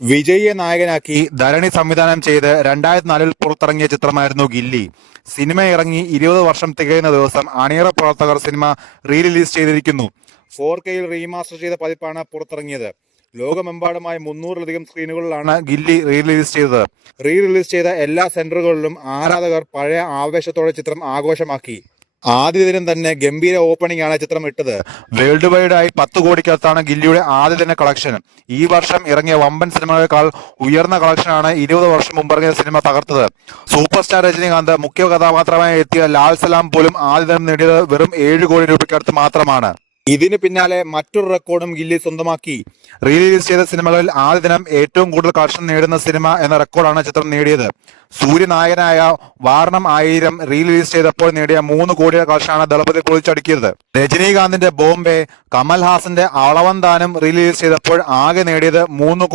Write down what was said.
വിജയിയെ നായകനാക്കി ധരണി സംവിധാനം ചെയ്ത് 2004 പുറത്തിറങ്ങിയ ചിത്രമായിരുന്നു ഗില്ലി. സിനിമ ഇറങ്ങി 20 വർഷം തികയുന്ന ദിവസം അണിയറ പ്രവർത്തകർ സിനിമ റിലീസ് ചെയ്തിരിക്കുന്നു. 4K റീമാസ്റ്റർ ചെയ്ത പതിപ്പാണ് പുറത്തിറങ്ങിയത്. ലോകമെമ്പാടുമായി 300-ലധികം സ്ക്രീനുകളിലാണ് ഗില്ലി റിലീസ് ചെയ്തത്. റിലീസ് ചെയ്ത എല്ലാ സെന്ററുകളിലും ആരാധകർ പഴയ ആവേശത്തോടെ ചിത്രം ആഘോഷമാക്കി. ആദ്യ ദിനം തന്നെ ഗംഭീര ഓപ്പണിംഗ് ആണ് ചിത്രം ഇട്ടത്. വേൾഡ് വൈഡ് ആയി 10 കോടിക്കകത്താണ് ഗില്ലിയുടെ ആദ്യ ദിന കളക്ഷൻ. ഈ വർഷം ഇറങ്ങിയ വമ്പൻ സിനിമകളേക്കാൾ ഉയർന്ന കളക്ഷനാണ് 20 വർഷം മുമ്പ് ഇറങ്ങിയ സിനിമ തകർത്തത്. സൂപ്പർ സ്റ്റാർ രജനീകാന്ത് മുഖ്യ കഥാപാത്രമായി എത്തിയ ലാൽ സലാം പോലും ആദ്യ ദിനം നേടിയത് വെറും 7 കോടി രൂപയ്ക്കടുത്ത് മാത്രമാണ്. ഇതിന് പിന്നാലെ മറ്റൊരു റെക്കോർഡും ഗില്ലി സ്വന്തമാക്കി. റിലീസ് ചെയ്ത സിനിമകളിൽ ആദ്യ ദിനം ഏറ്റവും കൂടുതൽ കളക്ഷൻ നേടുന്ന സിനിമ എന്ന റെക്കോർഡാണ് ചിത്രം നേടിയത്. സൂര്യനായകനായ വാരണം 1000 റിലീസ് ചെയ്തപ്പോൾ നേടിയ 3 കോടിയുടെ കളക്ഷനാണ് ദളപതി പൊളിച്ചടുക്കിയത്. രജനീകാന്തിന്റെ ബോംബെ, കമൽഹാസന്റെ അളവന്താനം റിലീസ് ചെയ്തപ്പോൾ ആകെ നേടിയത് 3 കോടി.